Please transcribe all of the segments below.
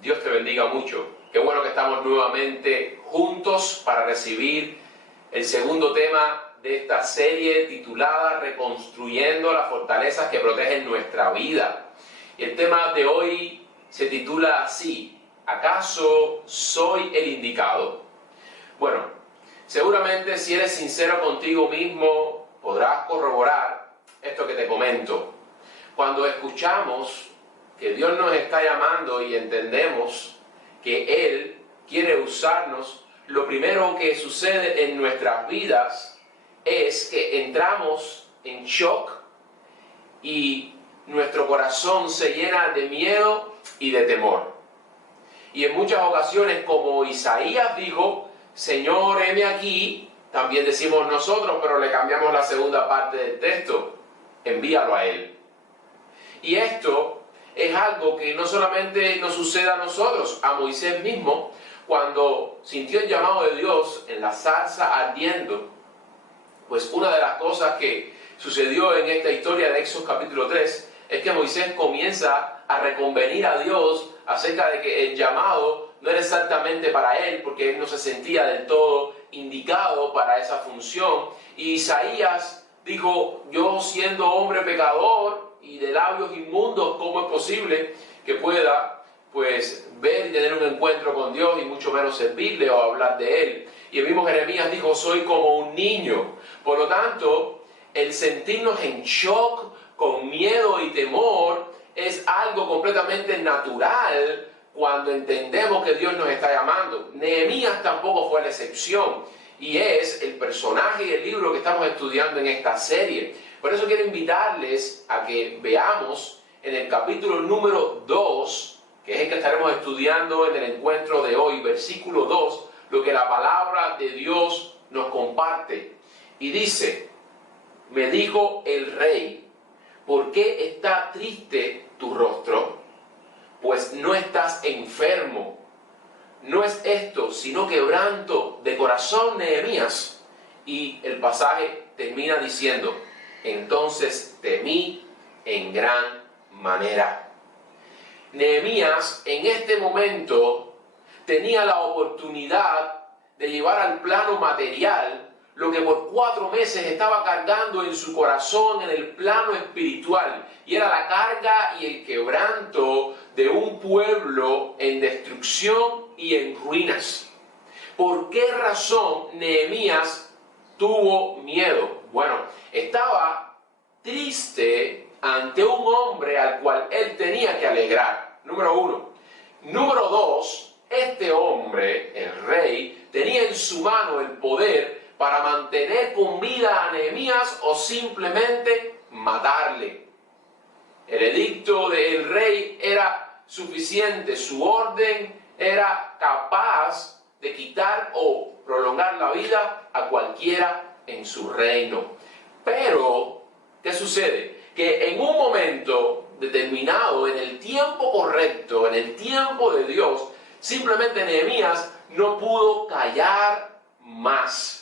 Dios te bendiga mucho. Qué bueno que estamos nuevamente juntos para recibir el segundo tema de esta serie titulada Reconstruyendo las fortalezas que protegen nuestra vida. Y el tema de hoy se titula así: ¿acaso soy el indicado? Bueno, seguramente si eres sincero contigo mismo podrás corroborar esto que te comento. Cuando escuchamos que Dios nos está llamando y entendemos que Él quiere usarnos, lo primero que sucede en nuestras vidas es que entramos en shock y nuestro corazón se llena de miedo y de temor. Y en muchas ocasiones, como Isaías dijo, Señor, heme aquí, también decimos nosotros, pero le cambiamos la segunda parte del texto, envíalo a Él. Y esto es algo que no solamente nos sucede a nosotros, a Moisés mismo, cuando sintió el llamado de Dios en la zarza ardiendo, pues una de las cosas que sucedió en esta historia de Éxodo capítulo 3 es que Moisés comienza a reconvenir a Dios acerca de que el llamado no era exactamente para él, porque él no se sentía del todo indicado para esa función. Y Isaías dijo: yo siendo hombre pecador y de labios inmundos, ¿cómo es posible que pueda ver y tener un encuentro con Dios y mucho menos servirle o hablar de Él? Y el mismo Jeremías dijo: soy como un niño. Por lo tanto, el sentirnos en shock, con miedo y temor, es algo completamente natural cuando entendemos que Dios nos está llamando. Nehemías tampoco fue la excepción, y es el personaje y el libro que estamos estudiando en esta serie. Por eso quiero invitarles a que veamos en el capítulo número 2, que es el que estaremos estudiando en el encuentro de hoy, versículo 2, lo que la palabra de Dios nos comparte. Y dice: me dijo el rey, ¿por qué está triste tu rostro? Pues no estás enfermo. No es esto, sino quebranto de corazón, Nehemías. Y el pasaje termina diciendo: entonces temí en gran manera. Nehemías en este momento tenía la oportunidad de llevar al plano material lo que por 4 meses estaba cargando en su corazón en el plano espiritual, y era la carga y el quebranto de un pueblo en destrucción y en ruinas. ¿Por qué razón Nehemías tuvo miedo? Bueno, estaba triste ante un hombre al cual él tenía que alegrar, número 1. Número 2, este hombre, el rey, tenía en su mano el poder para mantener con vida a Nehemías o simplemente matarle. El edicto del rey era suficiente, su orden era capaz de quitar o prolongar la vida a cualquiera en su reino. Pero, ¿qué sucede? Que en un momento determinado, en el tiempo correcto, en el tiempo de Dios, simplemente Nehemías no pudo callar más.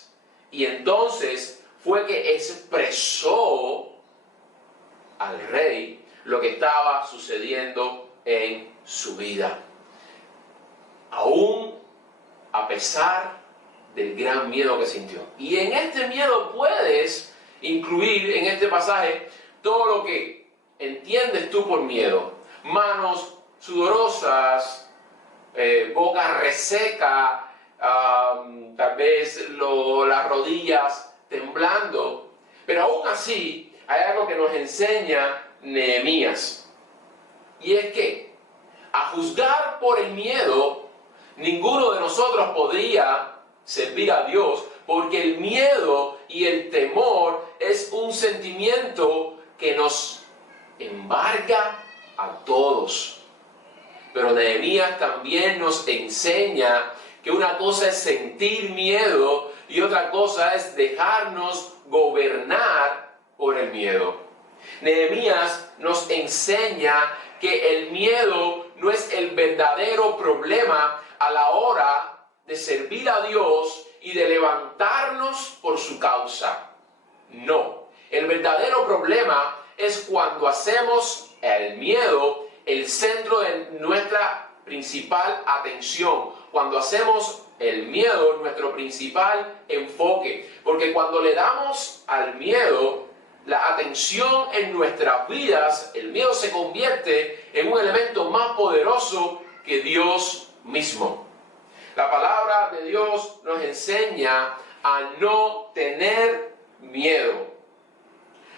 Y entonces fue que expresó al rey lo que estaba sucediendo en su vida. Aún a pesar del gran miedo que sintió. Y en este miedo puedes incluir en este pasaje todo lo que entiendes tú por miedo: manos sudorosas, boca reseca, tal vez las rodillas temblando. Pero aún así hay algo que nos enseña Nehemías, y es que a juzgar por el miedo ninguno de nosotros podría servir a Dios, porque el miedo y el temor es un sentimiento que nos embarga a todos. Pero Nehemías también nos enseña que una cosa es sentir miedo y otra cosa es dejarnos gobernar por el miedo. Nehemías nos enseña que el miedo no es el verdadero problema a la hora de servir a Dios y de levantarnos por su causa. No, el verdadero problema es cuando hacemos el miedo el centro de nuestra principal atención, cuando hacemos el miedo nuestro principal enfoque, porque cuando le damos al miedo la atención en nuestras vidas, el miedo se convierte en un elemento más poderoso que Dios mismo. La palabra de Dios nos enseña a no tener miedo,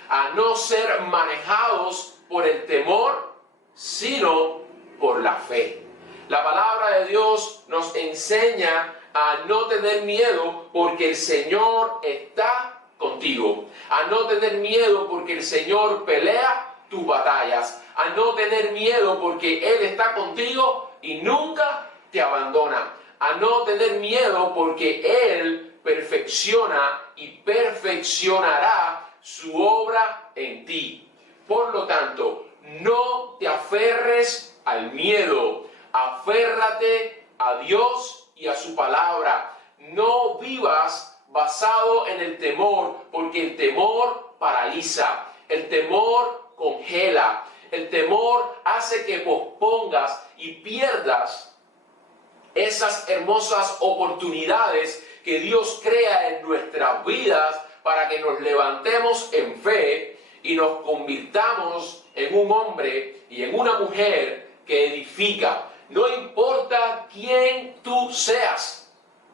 a no ser manejados por el temor, sino por la fe. La palabra de Dios nos enseña a no tener miedo porque el Señor está contigo, a no tener miedo porque el Señor pelea tus batallas, a no tener miedo porque Él está contigo y nunca te abandona, a no tener miedo porque Él perfecciona y perfeccionará su obra en ti. Por lo tanto, no te aferres al miedo, aférrate a Dios y a su palabra. No vivas basado en el temor, porque el temor paraliza, el temor congela, el temor hace que pospongas y pierdas esas hermosas oportunidades que Dios crea en nuestras vidas para que nos levantemos en fe y nos convirtamos en un hombre y en una mujer que edifica. No importa quién tú seas,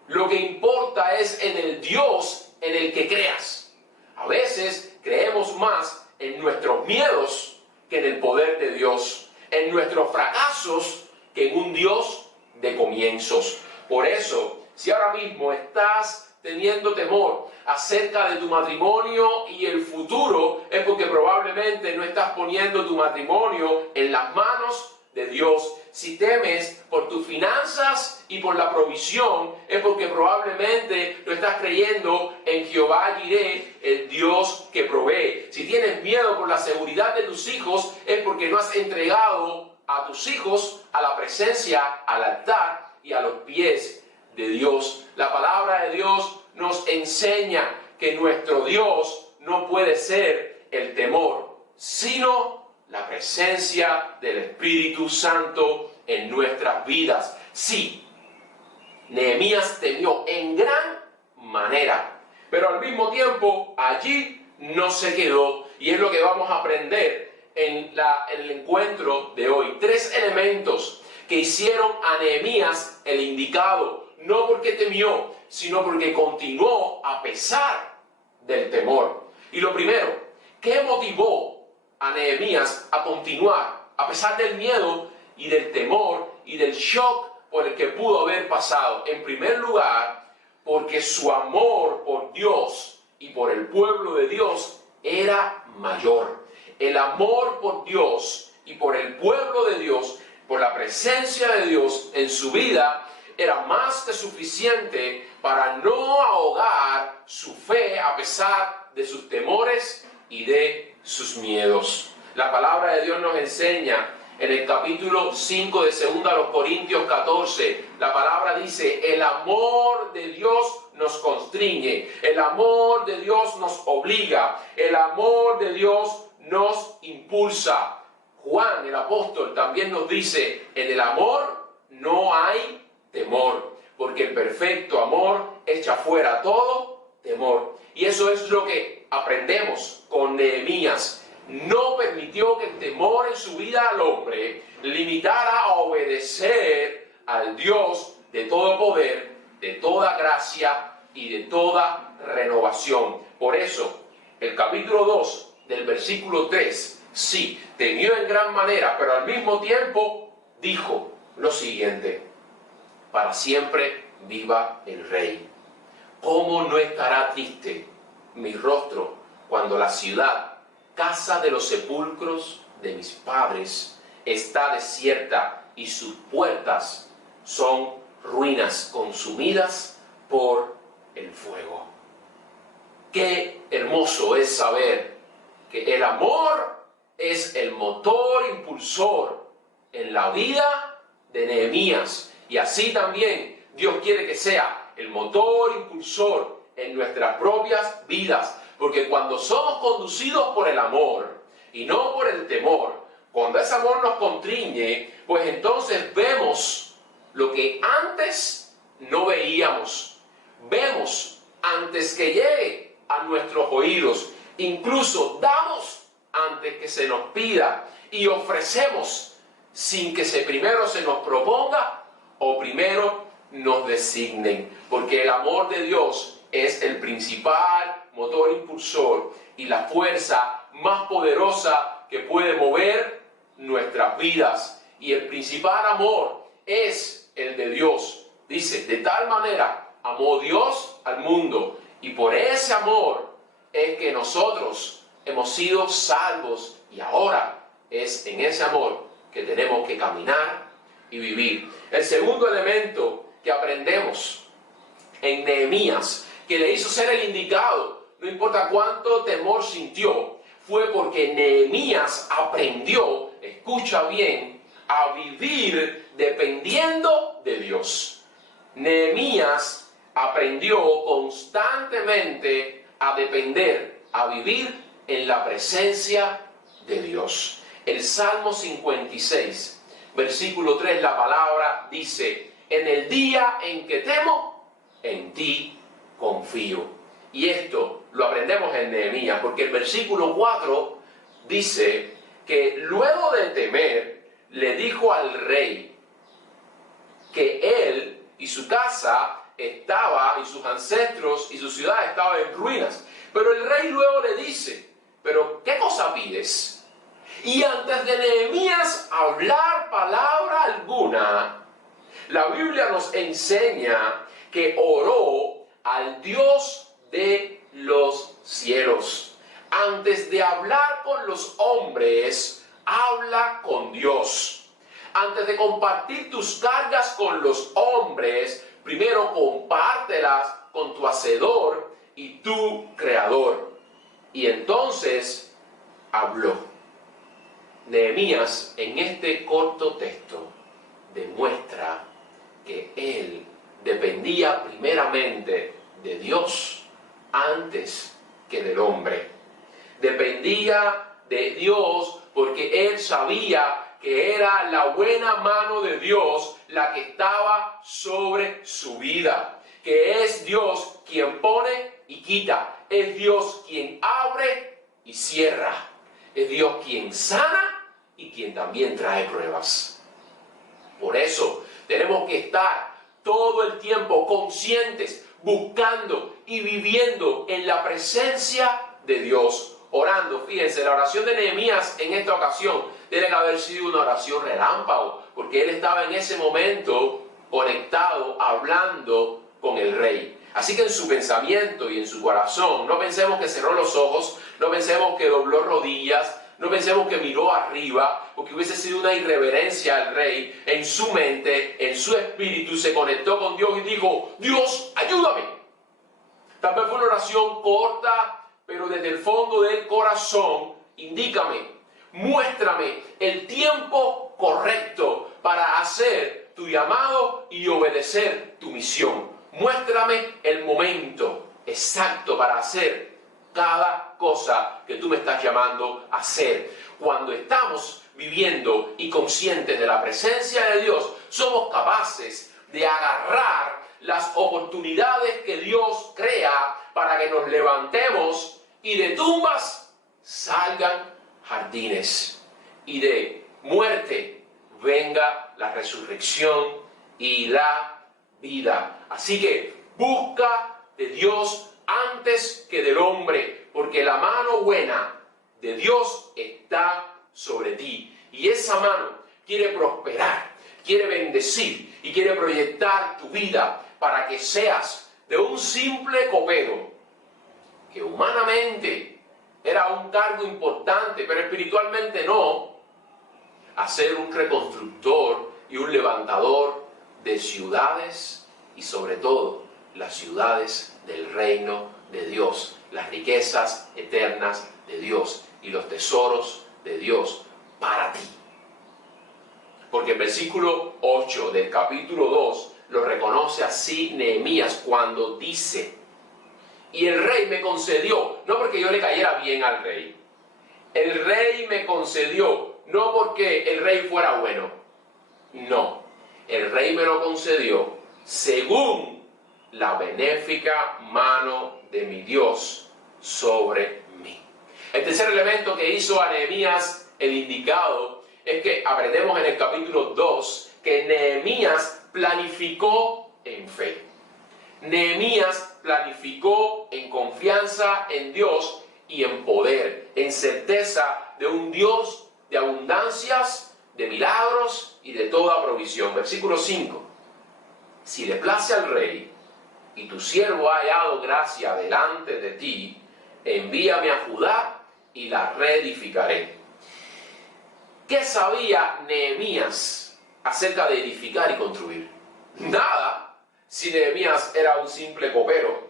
lo que importa es en el Dios en el que creas. A veces creemos más en nuestros miedos que en el poder de Dios, en nuestros fracasos que en un Dios de comienzos. Por eso, si ahora mismo estás teniendo temor acerca de tu matrimonio y el futuro, es porque probablemente no estás poniendo tu matrimonio en las manos de Dios. Si temes por tus finanzas y por la provisión, es porque probablemente no estás creyendo en Jehová Jireh, el Dios que provee. Si tienes miedo por la seguridad de tus hijos, es porque no has entregado a tus hijos a la presencia, al altar y a los pies de Dios. La palabra de Dios nos enseña que nuestro Dios no puede ser el temor, sino la presencia del Espíritu Santo en nuestras vidas. Sí, Nehemías temió en gran manera, pero al mismo tiempo allí no se quedó, y es lo que vamos a aprender en el encuentro de hoy. 3 elementos que hicieron a Nehemías el indicado, no porque temió, sino porque continuó a pesar del temor. Y lo primero, ¿qué motivó a Nehemías a continuar a pesar del miedo y del temor y del shock por el que pudo haber pasado? En primer lugar, porque su amor por Dios y por el pueblo de Dios era mayor. El amor por Dios y por el pueblo de Dios, por la presencia de Dios en su vida, era más que suficiente para no ahogar su fe a pesar de sus temores y de sus miedos. La palabra de Dios nos enseña en el capítulo 5 de 2 Corintios 14, la palabra dice: el amor de Dios nos constriñe, el amor de Dios nos obliga, el amor de Dios nos impulsa. Juan, el apóstol, también nos dice: en el amor no hay temor, porque el perfecto amor echa fuera todo temor. Y eso es lo que aprendemos con Nehemías. No permitió que el temor en su vida al hombre limitara a obedecer al Dios de todo poder, de toda gracia y de toda renovación. Por eso, el capítulo 2 del versículo 3, sí, temió en gran manera, pero al mismo tiempo dijo lo siguiente: para siempre viva el Rey. ¿Cómo no estará triste mi rostro cuando la ciudad, casa de los sepulcros de mis padres, está desierta y sus puertas son ruinas consumidas por el fuego? Qué hermoso es saber que el amor es el motor impulsor en la vida de Nehemías, y así también Dios quiere que sea el motor impulsor en nuestras propias vidas, porque cuando somos conducidos por el amor y no por el temor, cuando ese amor nos constriñe, pues entonces vemos vemos lo que antes no veíamos. Vemos antes que llegue a nuestros oídos. Incluso damos antes que se nos pida. Y ofrecemos sin que primero se nos proponga o primero nos designen. Porque el amor de Dios es el principal motor impulsor y la fuerza más poderosa que puede mover nuestras vidas. Y el principal amor es el de Dios. Dice, de tal manera amó Dios al mundo, y por ese amor es que nosotros hemos sido salvos, y ahora es en ese amor que tenemos que caminar y vivir. El segundo elemento que aprendemos en Nehemías, que le hizo ser el indicado, no importa cuánto temor sintió, fue porque Nehemías aprendió, escucha bien, a vivir dependiendo de Dios. Nehemías aprendió constantemente a depender, a vivir en la presencia de Dios. El Salmo 56, versículo 3, la palabra dice, en el día en que temo, en ti confío. Y esto lo aprendemos en Nehemías, porque el versículo 4 dice que luego de temer, le dijo al rey que él y su casa estaba, y sus ancestros y su ciudad estaban en ruinas. Pero el rey luego le dice, ¿pero qué cosa pides? Y antes de Nehemías hablar palabra alguna, la Biblia nos enseña que oró al Dios de los cielos. Antes de hablar con los hombres, habla con Dios. Antes de compartir tus cargas con los hombres, primero compártelas con tu Hacedor y tu Creador. Y entonces habló. Nehemías, en este corto texto, demuestra que él dependía primeramente de Dios antes que del hombre. Dependía de Dios porque él sabía que era la buena mano de Dios la que estaba sobre su vida. Que es Dios quien pone y quita. Es Dios quien abre y cierra. Es Dios quien sana y quien también trae pruebas. Por eso tenemos que estar todo el tiempo conscientes, buscando y viviendo en la presencia de Dios. Orando, fíjense, la oración de Nehemías en esta ocasión tiene que haber sido una oración relámpago, porque él estaba en ese momento conectado, hablando con el rey. Así que en su pensamiento y en su corazón, no pensemos que cerró los ojos, no pensemos que dobló rodillas, no pensemos que miró arriba, porque hubiese sido una irreverencia al rey. En su mente, en su espíritu, se conectó con Dios y dijo, Dios, ayúdame. Tal vez fue una oración corta, pero desde el fondo del corazón, indícame, muéstrame el tiempo correcto para hacer tu llamado y obedecer tu misión. Muéstrame el momento exacto para hacer cada cosa que tú me estás llamando a hacer. Cuando estamos viviendo y conscientes de la presencia de Dios, somos capaces de agarrar las oportunidades que Dios crea para que nos levantemos y de tumbas salgan jardines, y de muerte venga la resurrección y la vida. Así que busca de Dios antes que del hombre, porque la mano buena de Dios está sobre ti. Y esa mano quiere prosperar, quiere bendecir y quiere proyectar tu vida para que seas de un simple copero, que humanamente era un cargo importante, pero espiritualmente no, a ser un reconstructor y un levantador de ciudades, y sobre todo las ciudades del reino de Dios, las riquezas eternas de Dios y los tesoros de Dios para ti. Porque el versículo 8 del capítulo 2 lo reconoce así Nehemías cuando dice, y el rey me concedió, no porque yo le cayera bien al rey, el rey me concedió, no porque el rey fuera bueno, no, el rey me lo concedió según la benéfica mano de mi Dios sobre mí. El tercer elemento que hizo a Nehemías el indicado es que aprendemos en el capítulo 2 que Nehemías planificó en fe. Nehemías planificó en confianza en Dios y en poder, en certeza de un Dios de abundancias, de milagros y de toda provisión. Versículo 5. Si le place al rey y tu siervo ha hallado gracia delante de ti, envíame a Judá y la reedificaré. ¿Qué sabía Nehemías acerca de edificar y construir? Nada, si Nehemías era un simple copero.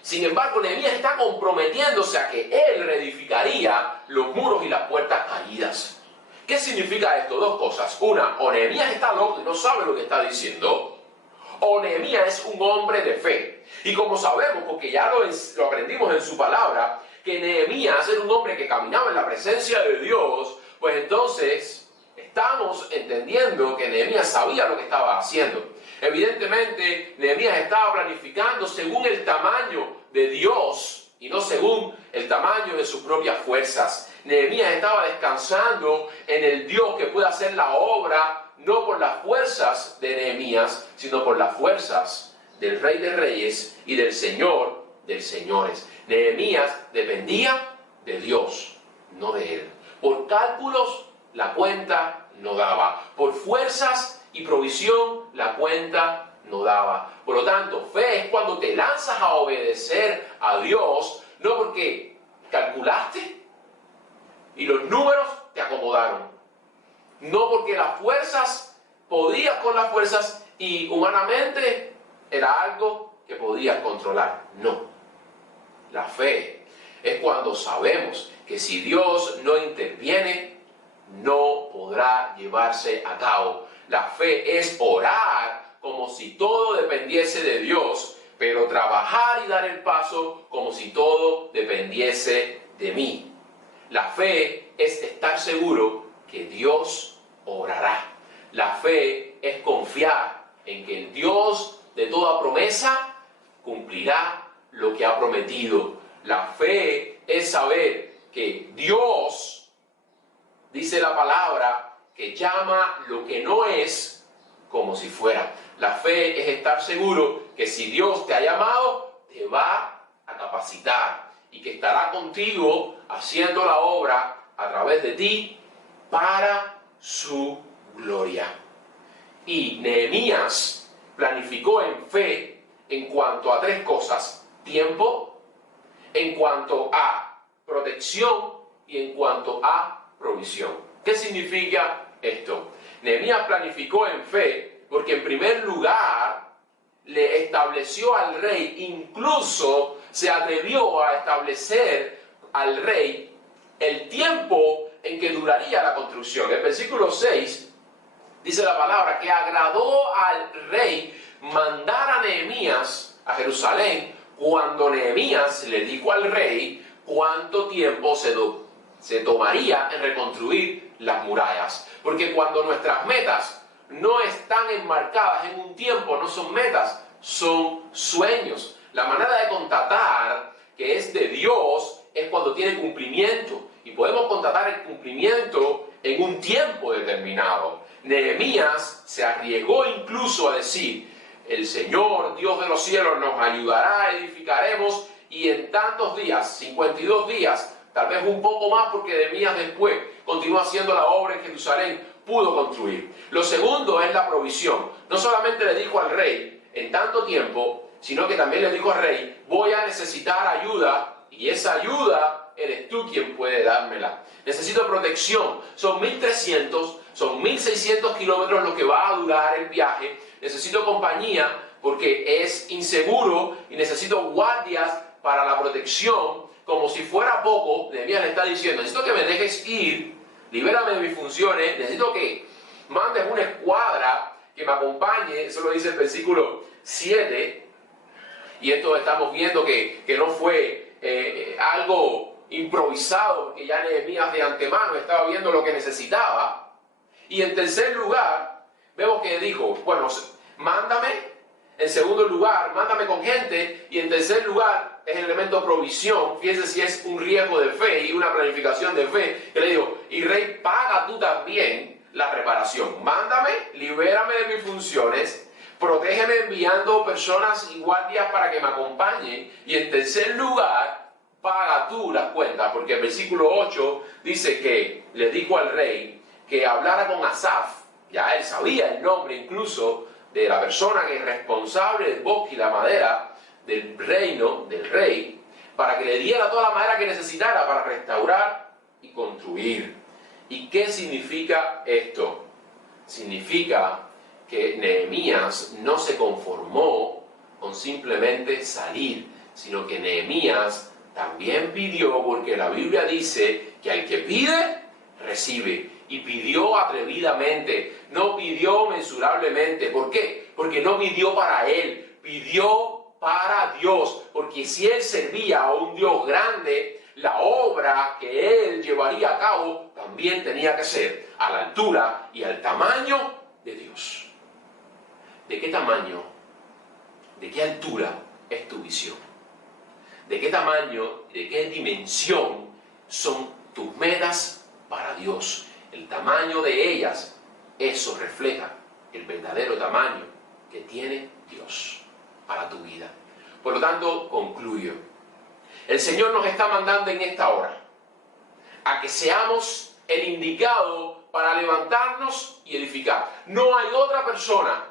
Sin embargo, Nehemías está comprometiéndose a que él reedificaría los muros y las puertas caídas. ¿Qué significa esto? Dos cosas. Una, o Nehemías está loco y no sabe lo que está diciendo, o Nehemías es un hombre de fe. Y como sabemos, porque ya lo aprendimos en su palabra, que Nehemías era un hombre que caminaba en la presencia de Dios, pues entonces estamos entendiendo que Nehemías sabía lo que estaba haciendo. Evidentemente, Nehemías estaba planificando según el tamaño de Dios y no según el tamaño de sus propias fuerzas. Nehemías estaba descansando en el Dios que puede hacer la obra, no por las fuerzas de Nehemías, sino por las fuerzas del Rey de Reyes y del Señor de Señores. Nehemías dependía de Dios, no de él. Por cálculos, la cuenta no daba. Por fuerzas y provisión, la cuenta no daba. Por lo tanto, fe es cuando te lanzas a obedecer a Dios, no porque calculaste y los números te acomodaron. No porque las fuerzas, podías con las fuerzas y humanamente era algo que podías controlar. No. La fe es cuando sabemos que si Dios no interviene, no podrá llevarse a cabo. La fe es orar como si todo dependiese de Dios, pero trabajar y dar el paso como si todo dependiese de mí. La fe es estar seguro que Dios obrará. La fe es confiar en que el Dios de toda promesa cumplirá lo que ha prometido. La fe es saber que Dios, dice la palabra, que llama lo que no es como si fuera. La fe es estar seguro que si Dios te ha llamado, te va a capacitar y que estará contigo haciendo la obra a través de ti para su gloria. Y Nehemías planificó en fe en cuanto a tres cosas: tiempo, en cuanto a protección y en cuanto a provisión. ¿Qué significa esto? Nehemías planificó en fe porque en primer lugar le estableció al rey, incluso se atrevió a establecer al rey el tiempo en que duraría la construcción. El versículo 6 dice la palabra que agradó al rey mandar a Nehemías a Jerusalén cuando Nehemías le dijo al rey cuánto tiempo se tomaría en reconstruir las murallas. Porque cuando nuestras metas no están enmarcadas en un tiempo, no son metas, son sueños. La manera de constatar que es de Dios es cuando tiene cumplimiento. Y podemos constatar el cumplimiento en un tiempo determinado. Nehemías se arriesgó incluso a decir: el Señor, Dios de los cielos, nos ayudará, edificaremos, y en tantos días, 52 días, tal vez un poco más porque Nehemías después continuó haciendo la obra en Jerusalén, pudo construir. Lo segundo es la provisión. No solamente le dijo al rey en tanto tiempo, sino que también le dijo al rey: voy a necesitar ayuda, y esa ayuda eres tú quien puede dármela. Necesito protección. Son 1.300, son 1.600 kilómetros lo que va a durar el viaje. Necesito compañía porque es inseguro y necesito guardias para la protección. Como si fuera poco, Nehemías le está diciendo: necesito que me dejes ir, libérame de mis funciones, necesito que mandes una escuadra que me acompañe. Eso lo dice el versículo 7. Y esto estamos viendo que no fue algo improvisado, porque ya Nehemías de antemano estaba viendo lo que necesitaba. Y en tercer lugar, vemos que dijo, bueno, mándame. En segundo lugar, mándame con gente. Y en tercer lugar, es el elemento provisión. Fíjense si es un riesgo de fe y una planificación de fe. Que le digo, y rey, paga tú también la reparación. Mándame, libérame de mis funciones, protégeme enviando personas y guardias para que me acompañen. Y en tercer lugar, paga tú las cuentas. Porque el versículo 8 dice que le dijo al rey que hablara con Asaf. Ya él sabía el nombre incluso de la persona que es responsable del bosque y la madera del reino del rey, para que le diera toda la madera que necesitara para restaurar y construir. ¿Y qué significa esto? Significa que Nehemías no se conformó con simplemente salir, sino que Nehemías también pidió, porque la Biblia dice que al que pide, recibe. Y pidió atrevidamente, no pidió mensurablemente. ¿Por qué? Porque no pidió para él, pidió para Dios. Porque si él servía a un Dios grande, la obra que él llevaría a cabo también tenía que ser a la altura y al tamaño de Dios. ¿De qué tamaño, de qué altura es tu visión? ¿De qué tamaño, de qué dimensión son tus metas para Dios? El tamaño de ellas, eso refleja el verdadero tamaño que tiene Dios para tu vida. Por lo tanto, concluyo. El Señor nos está mandando en esta hora a que seamos el indicado para levantarnos y edificar. No hay otra persona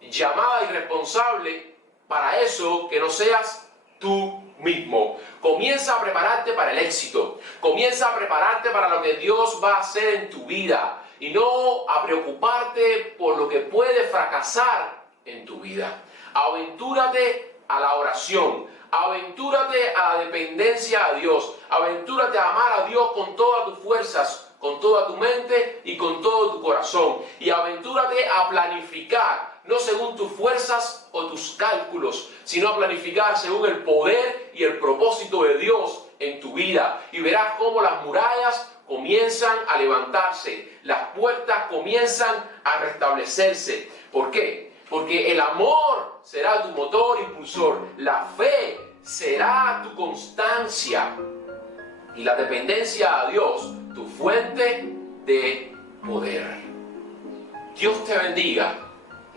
llamada y responsable para eso que no seas tú mismo. Comienza a prepararte para el éxito. Comienza a prepararte para lo que Dios va a hacer en tu vida y no a preocuparte por lo que puede fracasar en tu vida. Aventúrate a la oración. Aventúrate a la dependencia a Dios. Aventúrate a amar a Dios con todas tus fuerzas, con toda tu mente y con todo tu corazón. Y aventúrate a planificar, no según tus fuerzas o tus cálculos, sino a planificar según el poder y el propósito de Dios en tu vida. Y verás cómo las murallas comienzan a levantarse, las puertas comienzan a restablecerse. ¿Por qué? Porque el amor será tu motor impulsor, la fe será tu constancia y la dependencia a Dios, tu fuente de poder. Dios te bendiga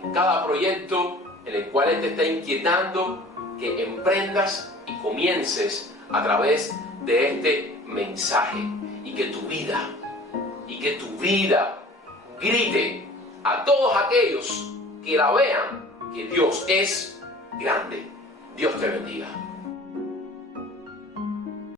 en cada proyecto en el cual Él te está inquietando que emprendas y comiences a través de este mensaje, y que tu vida grite a todos aquellos que la vean que Dios es grande. Dios te bendiga.